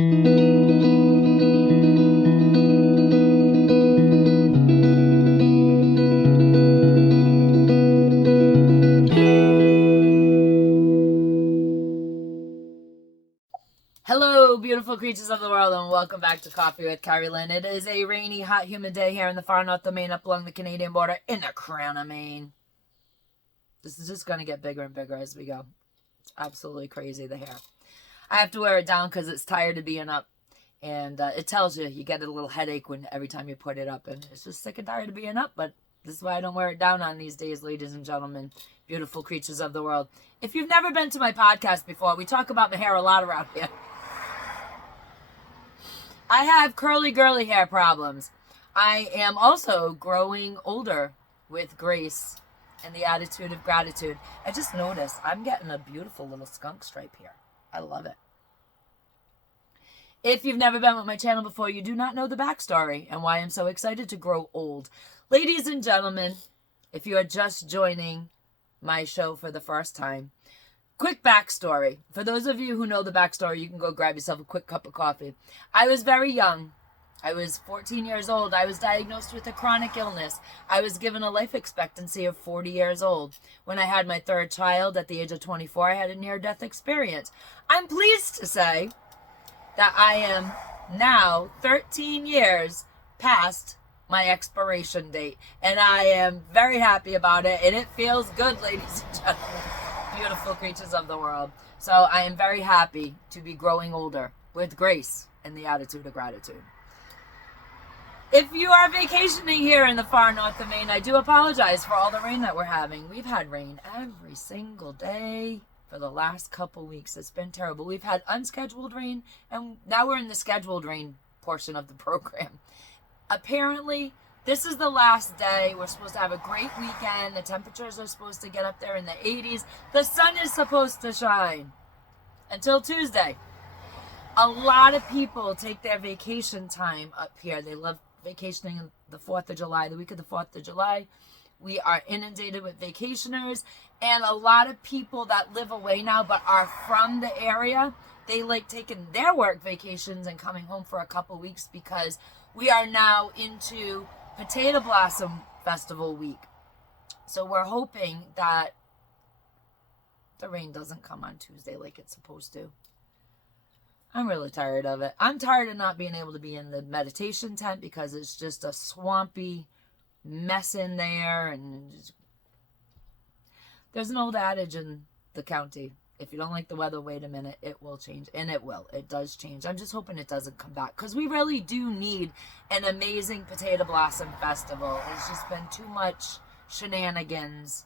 Hello, beautiful creatures of the world, and welcome back to Coffee with Kerri-Lynn. It is a rainy, hot, humid day here in the far north of Maine, up along the Canadian border in the crown of Maine. This is just going to get bigger and bigger as we go. It's absolutely crazy, the hair. I have to wear it down because it's tired of being up, and it tells you get a little headache every time you put it up, and it's just sick and tired of being up, but this is why I don't wear it down on these days, ladies and gentlemen, beautiful creatures of the world. If you've never been to my podcast before, we talk about my hair a lot around here. I have curly girly hair problems. I am also growing older with grace and the attitude of gratitude. I just noticed I'm getting a beautiful little skunk stripe here. I love it. If you've never been with my channel before, you do not know the backstory and why I'm so excited to grow old. Ladies and gentlemen, if you are just joining my show for the first time, quick backstory. For those of you who know the backstory, you can go grab yourself a quick cup of coffee. I was very young. I was 14 years old. I was diagnosed with a chronic illness. I was given a life expectancy of 40 years old. When I had my third child at the age of 24, I had a near-death experience. I'm pleased to say that I am now 13 years past my expiration date. And I am very happy about it. And it feels good, ladies and gentlemen. Beautiful creatures of the world. So I am very happy to be growing older with grace and the attitude of gratitude. If you are vacationing here in the far north of Maine, I do apologize for all the rain that we're having. We've had rain every single day for the last couple weeks. It's been terrible. We've had unscheduled rain, and now we're in the scheduled rain portion of the program. Apparently, this is the last day. We're supposed to have a great weekend. The temperatures are supposed to get up there in the 80s. The sun is supposed to shine until Tuesday. A lot of people take their vacation time up here. They love vacationing on the 4th of July, the week of the 4th of July. We are inundated with vacationers, and a lot of people that live away now but are from the area, they like taking their work vacations and coming home for a couple weeks because we are now into Potato Blossom Festival week. So we're hoping that the rain doesn't come on Tuesday like it's supposed to. I'm really tired of it. I'm tired of not being able to be in the meditation tent because it's just a swampy mess in there. And there's an old adage in the county: if you don't like the weather, wait a minute, it will change. And it will. It does change. I'm just hoping it doesn't come back because we really do need an amazing Potato Blossom Festival. There's just been too much shenanigans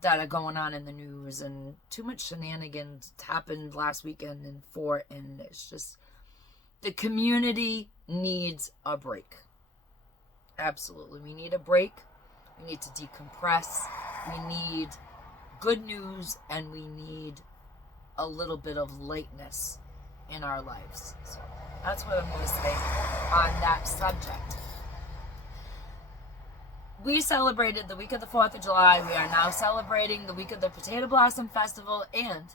that are going on in the news, and too much shenanigans happened last weekend in Fort, and it's just, the community needs a break. Absolutely. We need a break. We need to decompress. We need good news, and we need a little bit of lightness in our lives. So that's what I'm going to say on that subject. We celebrated the week of the 4th of July. We are now celebrating the week of the Potato Blossom Festival and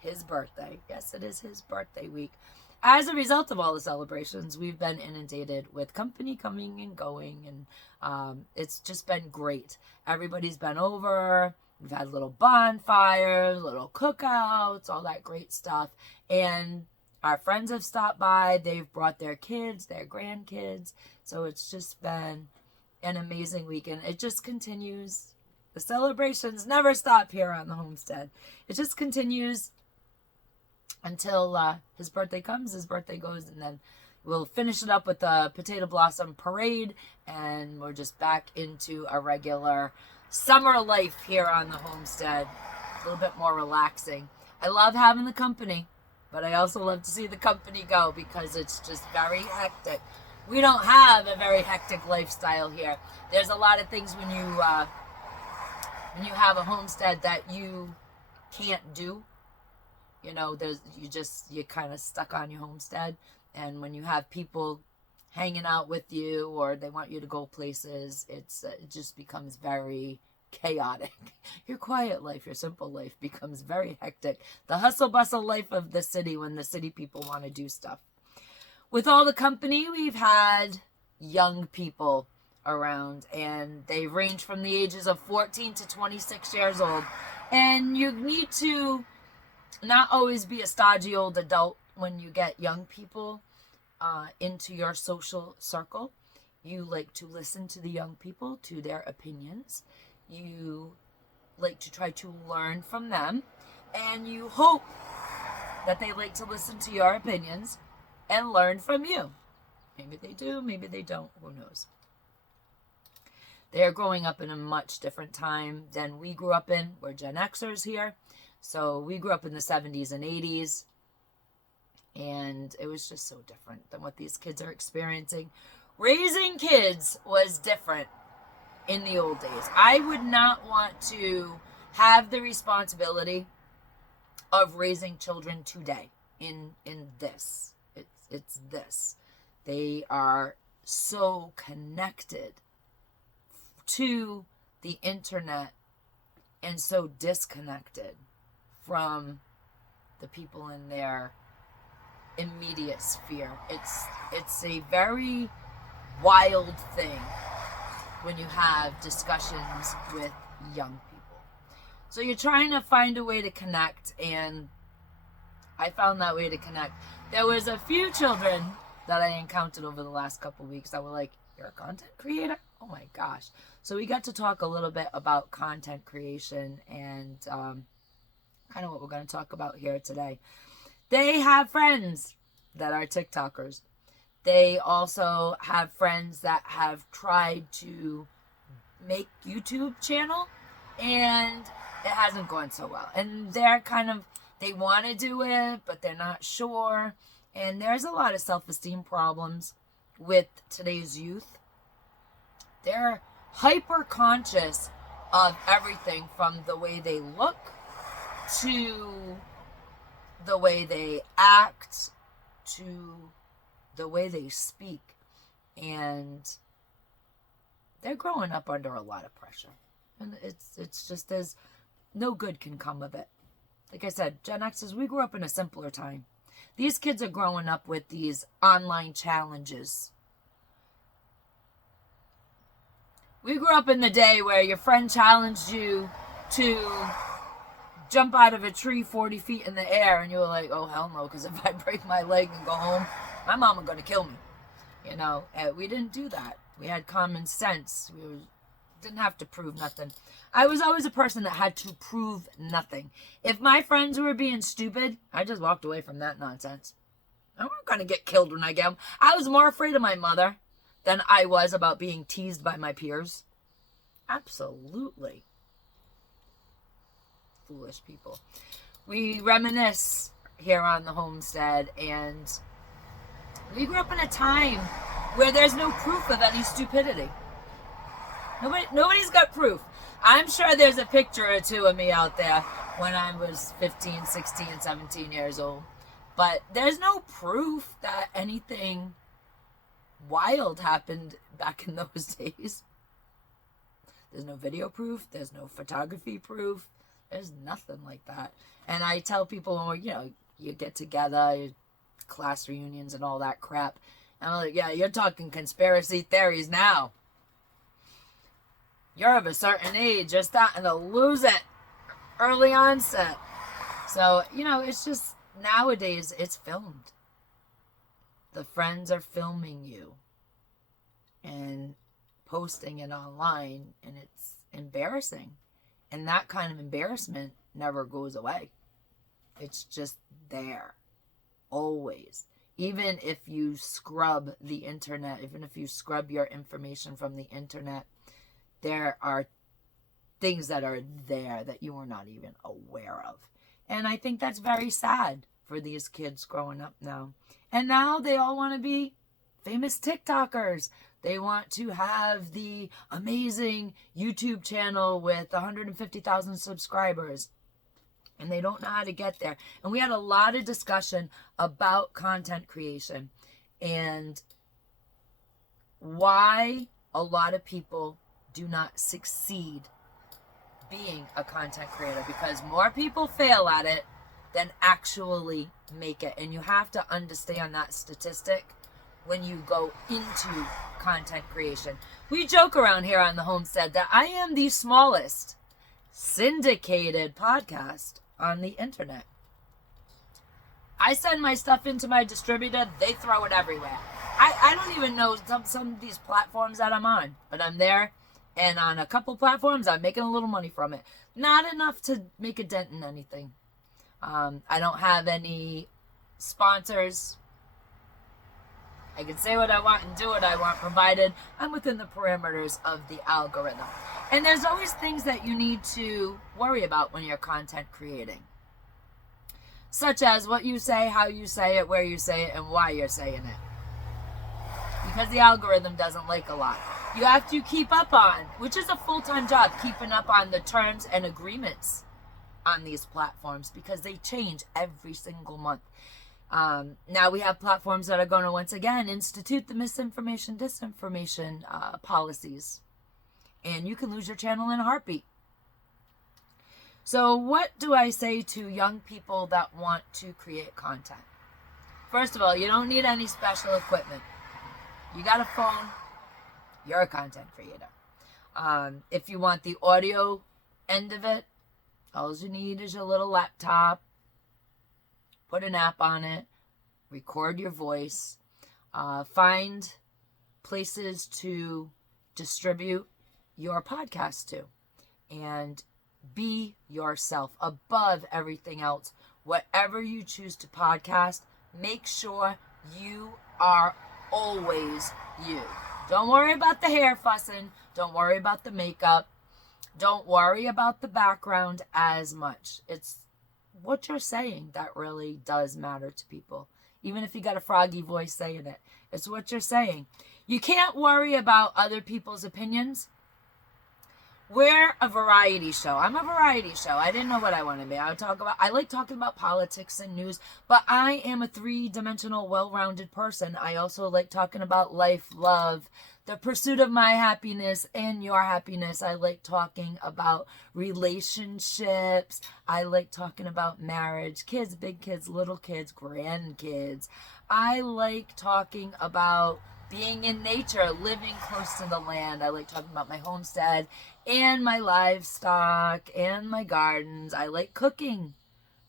his birthday. Yes, it is his birthday week. As a result of all the celebrations, we've been inundated with company coming and going, and it's just been great. Everybody's been over. We've had little bonfires, little cookouts, all that great stuff. And our friends have stopped by. They've brought their kids, their grandkids. So it's just been an amazing weekend. It just continues. The celebrations never stop here on the homestead. It just continues until his birthday comes, his birthday goes, and then we'll finish it up with the Potato Blossom Parade, and we're just back into a regular summer life here on the homestead. A little bit more relaxing. I love having the company, but I also love to see the company go because it's just very hectic. We don't have a very hectic lifestyle here. There's a lot of things when you have a homestead that you can't do. You know, you're kind of stuck on your homestead. And when you have people hanging out with you or they want you to go places, it just becomes very, chaotic. Your quiet life, your simple life becomes very hectic. The hustle bustle life of the city when the city people want to do stuff. With all the company, we've had young people around, and they range from the ages of 14 to 26 years old. And you need to not always be a stodgy old adult when you get young people into your social circle. You like to listen to the young people, to their opinions. You like to try to learn from them. And you hope that they like to listen to your opinions and learn from you. Maybe they do, maybe they don't, who knows. They're growing up in a much different time than we grew up in. We're Gen Xers here. So we grew up in the 70s and 80s. And it was just so different than what these kids are experiencing. Raising kids was different in the old days. I would not want to have the responsibility of raising children today in this. It's this. They are so connected to the internet and so disconnected from the people in their immediate sphere. It's a very wild thing when you have discussions with young people. So you're trying to find a way to connect, and I found that way to connect. There was a few children that I encountered over the last couple of weeks that were like, "You're a content creator? Oh my gosh." So we got to talk a little bit about content creation and kind of what we're going to talk about here today. They have friends that are TikTokers. They also have friends that have tried to make YouTube channel, and it hasn't gone so well. And they're kind of, they want to do it, but they're not sure. And there's a lot of self-esteem problems with today's youth. They're hyper conscious of everything from the way they look to the way they act to the way they speak. And they're growing up under a lot of pressure. And it's just, there's no good can come of it. Like I said, Gen Xers, we grew up in a simpler time. These kids are growing up with these online challenges. We grew up in the day where your friend challenged you to jump out of a tree 40 feet in the air, and you were like, "Oh, hell no, because if I break my leg and go home, my mama going to kill me." You know, we didn't do that. We had common sense. Didn't have to prove nothing. I was always a person that had to prove nothing. If my friends were being stupid, I just walked away from that nonsense. I wasn't going to get killed when I get home. I was more afraid of my mother than I was about being teased by my peers. Absolutely. Foolish people. We reminisce here on the homestead, and we grew up in a time where there's no proof of any stupidity. Nobody's got proof. I'm sure there's a picture or two of me out there when I was 15, 16, 17 years old. But there's no proof that anything wild happened back in those days. There's no video proof. There's no photography proof. There's nothing like that. And I tell people when you get together, class reunions and all that crap. And I'm like, yeah, you're talking conspiracy theories now. You're of a certain age. You're starting to lose it. Early onset. So, it's just, nowadays, it's filmed. The friends are filming you and posting it online, and it's embarrassing. And that kind of embarrassment never goes away. It's just there. Always. Even if you scrub the internet, even if you scrub your information from the internet, there are things that are there that you are not even aware of. And I think that's very sad for these kids growing up now. And now they all want to be famous TikTokers. They want to have the amazing YouTube channel with 150,000 subscribers. And they don't know how to get there. And we had a lot of discussion about content creation and why a lot of people do not succeed being a content creator, because more people fail at it than actually make it. And you have to understand that statistic when you go into content creation. We joke around here on the homestead that I am the smallest syndicated podcast on the internet. I send my stuff into my distributor, they throw it everywhere. I don't even know some of these platforms that I'm on, but I'm there, and on a couple platforms I'm making a little money from it. Not enough to make a dent in anything. I don't have any sponsors. I can say what I want and do what I want, provided I'm within the parameters of the algorithm. And there's always things that you need to worry about when you're content creating, such as what you say, how you say it, where you say it, and why you're saying it. Because the algorithm doesn't like a lot. You have to keep up on, which is a full-time job, keeping up on the terms and agreements on these platforms, because they change every single month. Now we have platforms that are going to once again institute the misinformation, disinformation policies. And you can lose your channel in a heartbeat. So what do I say to young people that want to create content? First of all, you don't need any special equipment. You got a phone, you're a content creator. If you want the audio end of it, all you need is your little laptop, put an app on it, record your voice, find places to distribute your podcast to, and be yourself above everything else. Whatever you choose to podcast, make sure you are always you. Don't worry about the hair fussing. Don't worry about the makeup. Don't worry about the background as much. It's what you're saying that really does matter to people. Even if you got a froggy voice saying it, it's what you're saying. You can't worry about other people's opinions. We're a variety show. I'm a variety show. I didn't know what I wanted to be. I like talking about politics and news, but I am a three-dimensional, well-rounded person. I also like talking about life, love, the pursuit of my happiness and your happiness. I like talking about relationships. I like talking about marriage, kids, big kids, little kids, grandkids. I like talking about being in nature, living close to the land. I like talking about my homestead and my livestock and my gardens. I like cooking.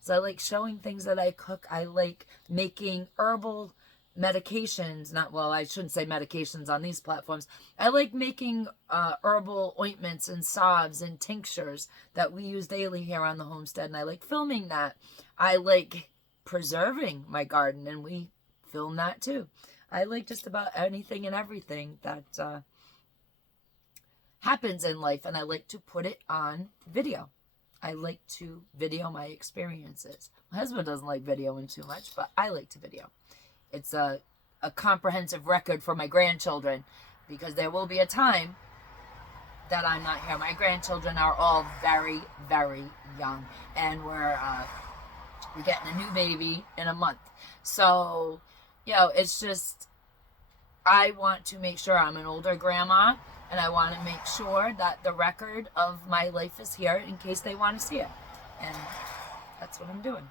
So I like showing things that I cook. I like making herbal medications. I shouldn't say medications on these platforms. I like making herbal ointments and salves and tinctures that we use daily here on the homestead. And I like filming that. I like preserving my garden, and we film that too. I like just about anything and everything that happens in life, and I like to put it on video. I like to video my experiences. My husband doesn't like videoing too much, but I like to video. It's a comprehensive record for my grandchildren, because there will be a time that I'm not here. My grandchildren are all very, very young, and we're getting a new baby in a month. So, it's just, I want to make sure I'm an older grandma, and I want to make sure that the record of my life is here in case they want to see it. And that's what I'm doing.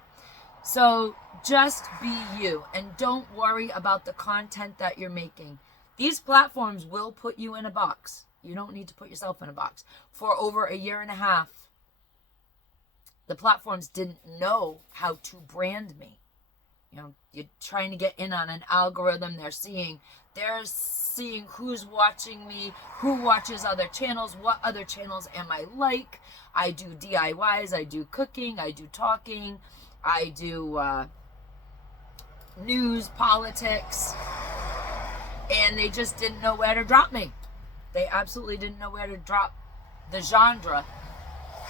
So just be you, and don't worry about the content that you're making. These platforms will put you in a box. You don't need to put yourself in a box. For over a year and a half, the platforms didn't know how to brand me. You're trying to get in on an algorithm. They're seeing who's watching me, who watches other channels, what other channels am I like. I do DIYs, I do cooking, I do talking, I do news, politics, and they just didn't know where to drop me. They absolutely didn't know where to drop the genre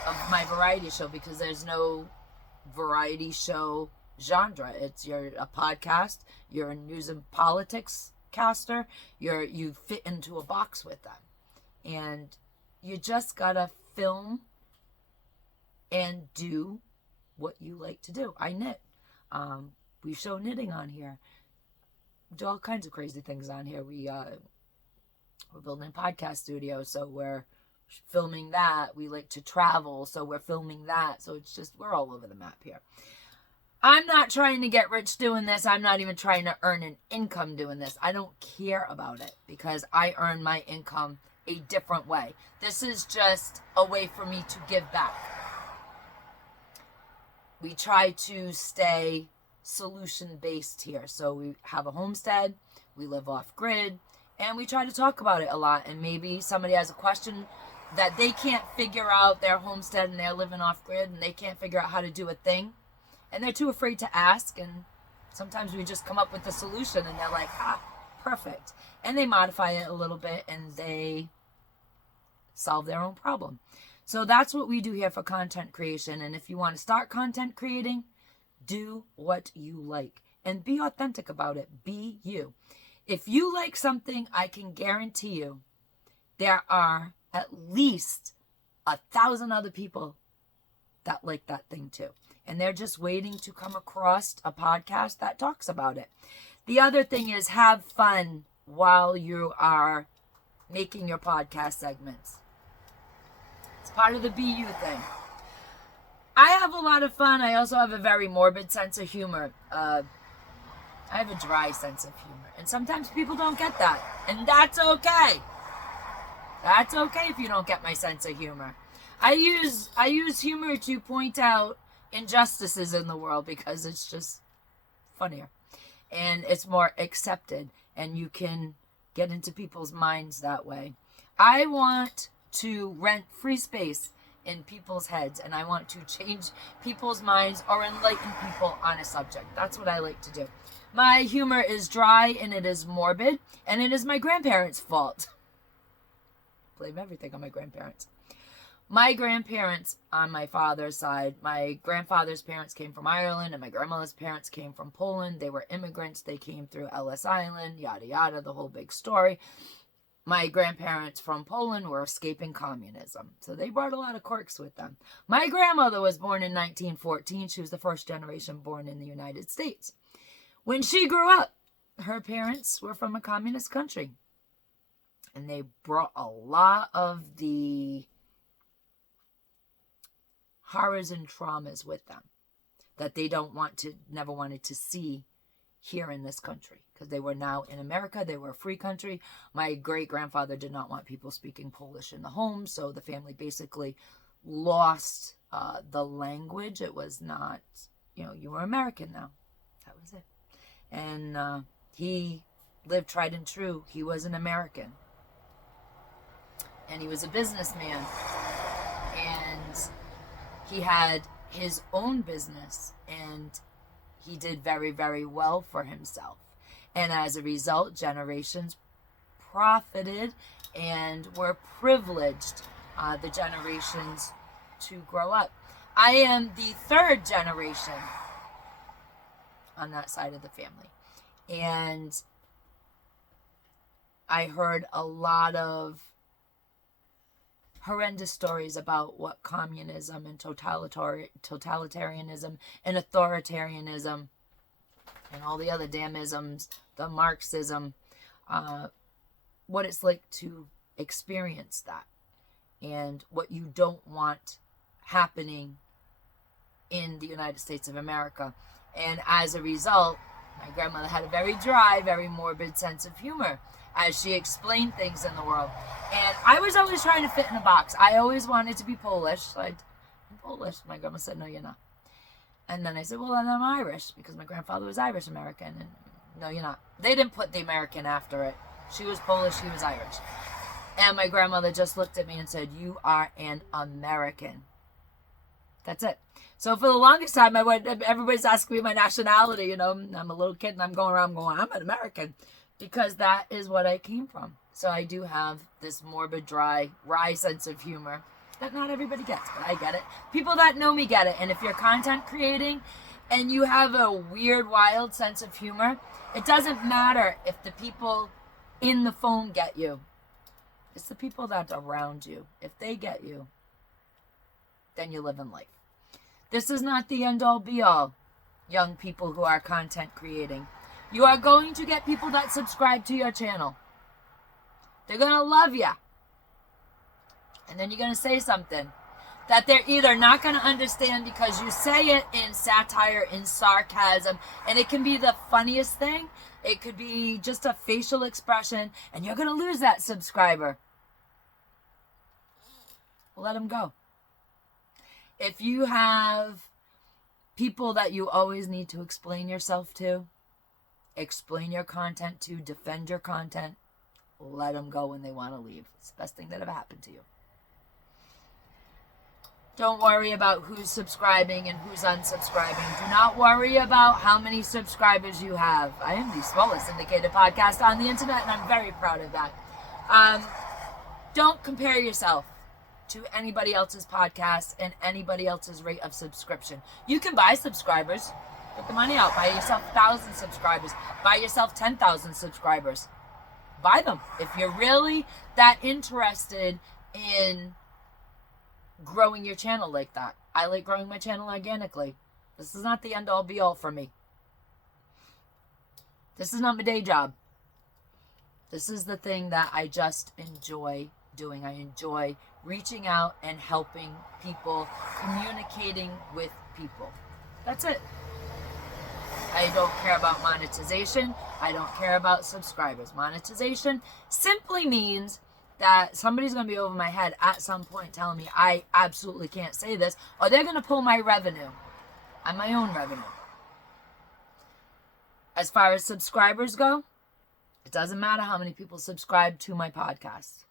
of my variety show, because there's no variety show genre. You're a podcast, you're a news and politics caster, you fit into a box with them, and you just gotta film and do what you like to do. I knit. We show knitting on here. Do all kinds of crazy things on here. We're building a podcast studio, so we're filming that. We like to travel, so we're filming that. So it's just, we're all over the map here. I'm not trying to get rich doing this. I'm not even trying to earn an income doing this. I don't care about it because I earn my income a different way. This is just a way for me to give back. We try to stay solution-based here. So we have a homestead, we live off-grid, and we try to talk about it a lot. And maybe somebody has a question that they can't figure out their homestead and they're living off-grid and they can't figure out how to do a thing. And they're too afraid to ask, and sometimes we just come up with the solution, and they're like, perfect. And they modify it a little bit, and they solve their own problem. So that's what we do here for content creation. And if you want to start content creating, do what you like. And be authentic about it. Be you. If you like something, I can guarantee you there are at least 1,000 other people that like that thing too. And they're just waiting to come across a podcast that talks about it. The other thing is have fun while you are making your podcast segments. It's part of the Be You thing. I have a lot of fun. I also have a very morbid sense of humor. I have a dry sense of humor. And sometimes people don't get that. And that's okay. That's okay if you don't get my sense of humor. I use humor to point out injustices in the world because it's just funnier and it's more accepted and you can get into people's minds that way. I want to rent free space in people's heads and I want to change people's minds or enlighten people on a subject. That's what I like to do. My humor is dry and it is morbid and it is my grandparents' fault. Blame everything on my grandparents. My grandparents on my father's side, my grandfather's parents came from Ireland and my grandmother's parents came from Poland. They were immigrants. They came through Ellis Island, yada, yada, the whole big story. My grandparents from Poland were escaping communism. So they brought a lot of quirks with them. My grandmother was born in 1914. She was the first generation born in the United States. When she grew up, her parents were from a communist country. And they brought a lot of the horrors and traumas with them that they never wanted to see here in this country because they were now in America. They were a free country. My great-grandfather did not want people speaking Polish in the home, so the family basically lost the language. It was not, you were American now. That was it. And he lived tried and true. He was an American. And he was a businessman. And he had his own business and he did very, very well for himself. And as a result, generations profited and were privileged, the generations to grow up. I am the third generation on that side of the family. And I heard a lot of horrendous stories about what communism and totalitarianism and authoritarianism and all the other damn isms, the Marxism, what it's like to experience that and what you don't want happening in the United States of America. And as a result, my grandmother had a very dry, very morbid sense of humor as she explained things in the world. And I was always trying to fit in a box. I always wanted to be Polish. So I'm Polish. My grandma said, no, you're not. And then I said, well, then I'm Irish because my grandfather was Irish American. And no, you're not. They didn't put the American after it. She was Polish, he was Irish. And my grandmother just looked at me and said, you are an American. That's it. So for the longest time, everybody's asking me my nationality. I'm a little kid and I'm going around going, I'm an American. Because that is what I came from. So I do have this morbid, dry, wry sense of humor that not everybody gets, but I get it. People that know me get it. And if you're content creating and you have a weird, wild sense of humor, it doesn't matter if the people in the phone get you. It's the people that are around you. If they get you, then you live in life. This is not the end-all, be-all, young people who are content creating. You are going to get people that subscribe to your channel. They're going to love you. And then you're going to say something that they're either not going to understand because you say it in satire, in sarcasm, and it can be the funniest thing. It could be just a facial expression, and you're going to lose that subscriber. Let them go. If you have people that you always need to explain yourself to, explain your content to, defend your content, let them go when they want to leave. It's the best thing that ever happened to you. Don't worry about who's subscribing and who's unsubscribing. Do not worry about how many subscribers you have. I am the smallest syndicated podcast on the internet, and I'm very proud of that. Don't compare yourself to anybody else's podcast and anybody else's rate of subscription. You can buy subscribers. Put the money out. Buy yourself 1,000 subscribers. Buy yourself 10,000 subscribers. Buy them. If you're really that interested in growing your channel like that. I like growing my channel organically. This is not the end all be all for me. This is not my day job. This is the thing that I just enjoy doing. I enjoy reaching out and helping people, communicating with people. That's it. I don't care about monetization. I don't care about subscribers. Monetization simply means that somebody's going to be over my head at some point telling me I absolutely can't say this, or they're going to pull my revenue and my own revenue. As far as subscribers go, it doesn't matter how many people subscribe to my podcast.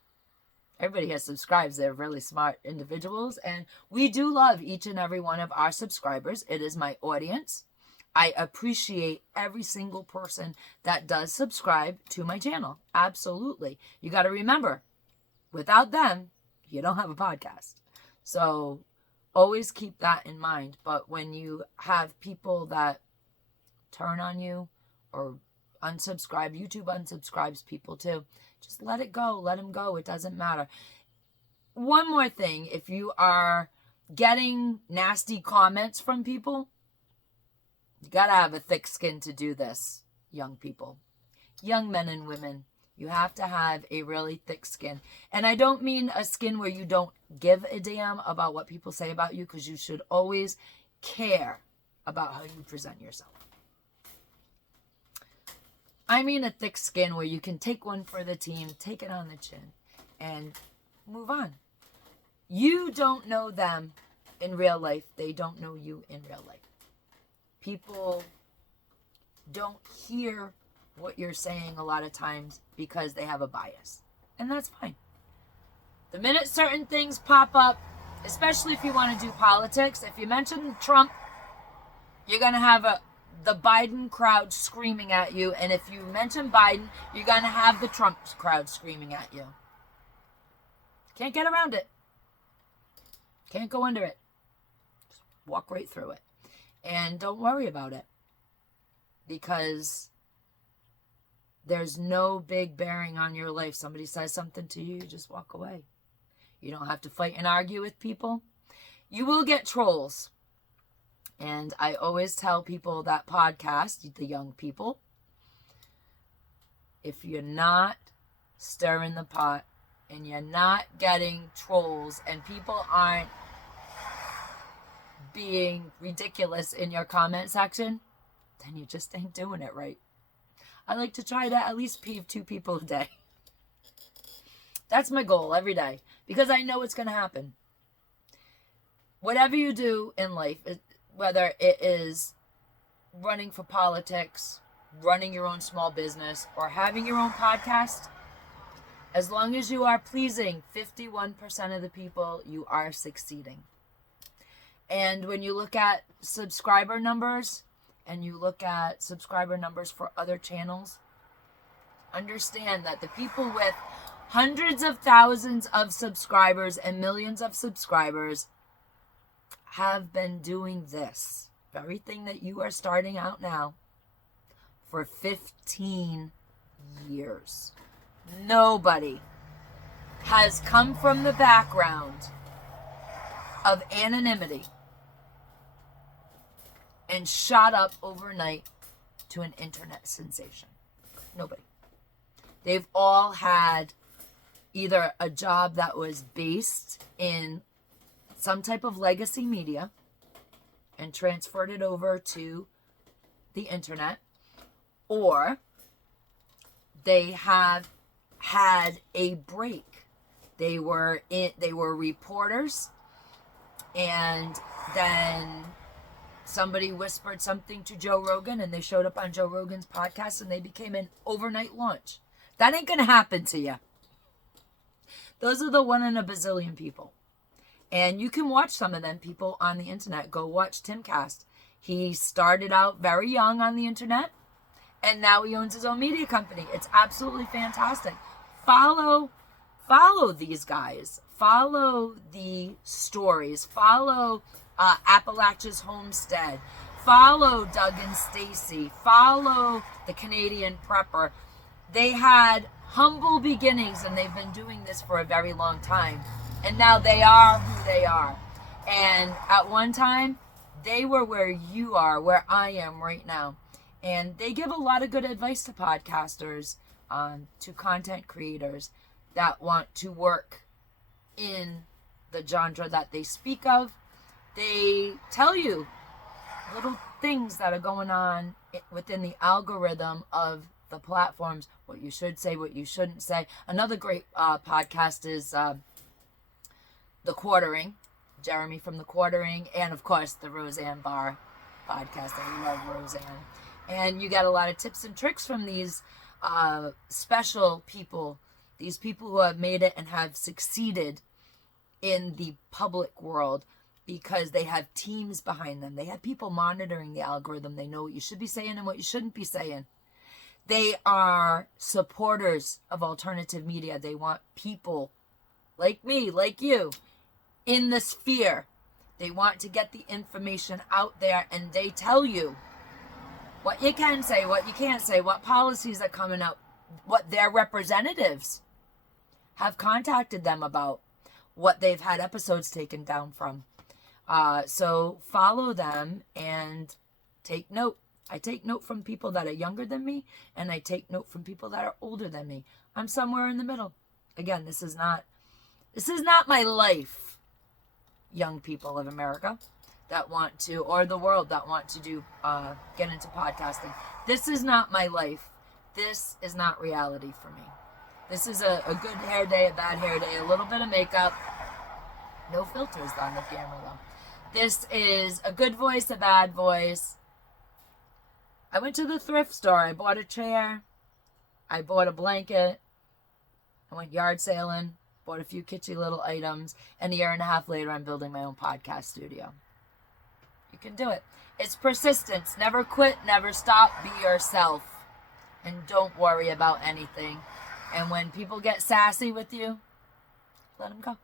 Everybody has subscribes. They're really smart individuals, and we do love each and every one of our subscribers. It is my audience. I appreciate every single person that does subscribe to my channel. Absolutely. You got to remember, without them, you don't have a podcast. So always keep that in mind. But when you have people that turn on you or unsubscribe, YouTube unsubscribes people too. Just let it go. Let them go. It doesn't matter. One more thing. If you are getting nasty comments from people, you got to have a thick skin to do this, young people. Young men and women. You have to have a really thick skin. And I don't mean a skin where you don't give a damn about what people say about you, because you should always care about how you present yourself. I mean a thick skin where you can take one for the team, take it on the chin, and move on. You don't know them in real life. They don't know you in real life. People don't hear what you're saying a lot of times because they have a bias. And that's fine. The minute certain things pop up, especially if you want to do politics, if you mention Trump, you're going to have the Biden crowd screaming at you. And if you mention Biden, you're going to have the Trump crowd screaming at you. Can't get around it. Can't go under it. Just walk right through it. And don't worry about it. Because there's no big bearing on your life. Somebody says something to you, you just walk away. You don't have to fight and argue with people. You will get trolls. And I always tell people that podcast, the young people, if you're not stirring the pot and you're not getting trolls and people aren't being ridiculous in your comment section, then you just ain't doing it right. I like to try to at least peeve 2 people a day. That's my goal every day, because I know it's going to happen. Whatever you do in life, whether it is running for politics, running your own small business, or having your own podcast, as long as you are pleasing 51% of the people, you are succeeding. And when you look at subscriber numbers, and you look at subscriber numbers for other channels, understand that the people with hundreds of thousands of subscribers and millions of subscribers have been doing this very thing that you are starting out now for 15 years. Nobody has come from the background of anonymity and shot up overnight to an internet sensation. Nobody. They've all had either a job that was based in some type of legacy media and transferred it over to the internet, or they have had a break. They were reporters, and then somebody whispered something to Joe Rogan, and they showed up on Joe Rogan's podcast, and they became an overnight launch. That ain't gonna happen to you. Those are the one in a bazillion people. And you can watch some of them people on the internet. Go watch Timcast. He started out very young on the internet, and now he owns his own media company. It's absolutely fantastic. Follow these guys. Follow the stories. Follow Appalachia's Homestead. Follow Doug and Stacy. Follow the Canadian Prepper. They had humble beginnings, and they've been doing this for a very long time. And now they are who they are. And at one time, they were where you are, where I am right now. And they give a lot of good advice to podcasters, to content creators that want to work in the genre that they speak of. They tell you little things that are going on within the algorithm of the platforms, what you should say, what you shouldn't say. Another great podcast is The Quartering, Jeremy from The Quartering, and of course the Roseanne Barr podcast. I love Roseanne. And you get a lot of tips and tricks from these special people, these people who have made it and have succeeded in the public world because they have teams behind them. They have people monitoring the algorithm. They know what you should be saying and what you shouldn't be saying. They are supporters of alternative media. They want people like me, like you, in the sphere. They want to get the information out there, and they tell you what you can say, what you can't say, what policies are coming out, what their representatives have contacted them about, what they've had episodes taken down from. So follow them and take note. I take note from people that are younger than me, and I take note from people that are older than me. I'm somewhere in the middle. Again, this is not my life, young people of America that want to, or the world that want to do, get into podcasting. This is not my life. This is not reality for me. This is a good hair day, a bad hair day, a little bit of makeup. No filters on the camera though. This is a good voice, a bad voice. I went to the thrift store. I bought a chair. I bought a blanket. I went yard sailing. Bought a few kitschy little items. And a year and a half later, I'm building my own podcast studio. You can do it. It's persistence. Never quit. Never stop. Be yourself. And don't worry about anything. And when people get sassy with you, let them go.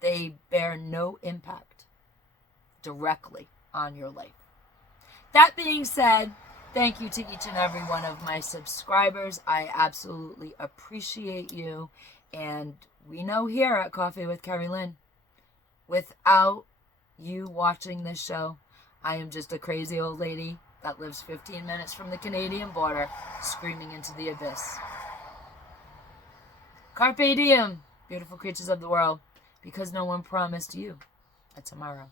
They bear no impact directly on your life. That being said, thank you to each and every one of my subscribers. I absolutely appreciate you. And we know here at Coffee with Kerri-Lynn, without you watching this show, I am just a crazy old lady that lives 15 minutes from the Canadian border, screaming into the abyss. Carpe diem, beautiful creatures of the world, because no one promised you a tomorrow.